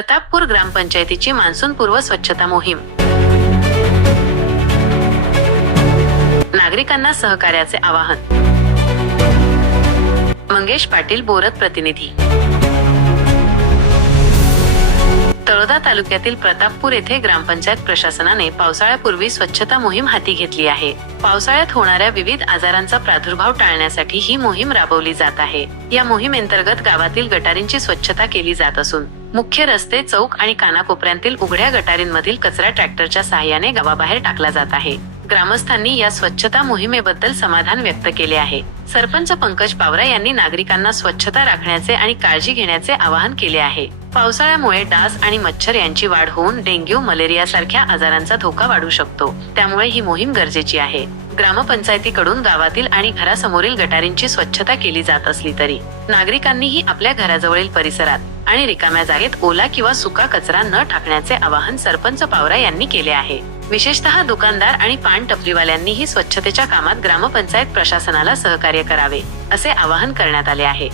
प्रतापपूर ग्रामपंचायतीची मान्सून पूर्व स्वच्छता मोहीम. नागरिकांना सहकार्याचे आवाहन. मंगेश पाटील बोरत प्रतिनिधी. तळोदा तालुक्यातील प्रतापपूर येथे ग्रामपंचायत प्रशासनाने पावसाळ्यापूर्वी स्वच्छता मोहीम हाती घेतली आहे. पावसाळ्यात होणाऱ्या विविध आजारांचा प्रादुर्भाव टाळण्यासाठी ही मोहीम राबवली जात आहे. या मोहिमेंतर्गत गावातील गटारींची स्वच्छता केली जात असून मुख्य रस्ते चौक आणि कानाकोपऱ्यांतील उघड्या गटारींमधील कचरा ट्रॅक्टरच्या सहाय्याने गावाबाहेर टाकला जात आहे. ग्रामस्थांनी या स्वच्छता मोहिमेबद्दल समाधान व्यक्त केले आहे. सरपंच पंकज पावरा यांनी नागरिकांना स्वच्छता राखण्याचे आणि काळजी घेण्याचे आवाहन केले आहे. पावसाळ्यामुळे डास आणि मच्छर यांची वाढ होऊन डेंग्यू मलेरिया सारख्या आजारांचा धोका वाढू शकतो. त्यामुळे ही मोहीम गरजेची आहे. ग्रामपंचायतीकडून गावातील आणि घरासमोरील गटारींची स्वच्छता केली जात असली तरी. नागरिकांनीही आपल्या घराजवळील परिसरात आणि रिकाम्या जागेत ओला किंवा सुका कचरा न टाकण्याचे आवाहन सरपंच पावरा यांनी केले आहे. विशेषतः दुकानदार आणि पान टपरीवाल्यांनीही स्वच्छतेच्या कामात ग्रामपंचायत प्रशासनाला सहकार्य करावे असे आवाहन करण्यात आले आहे.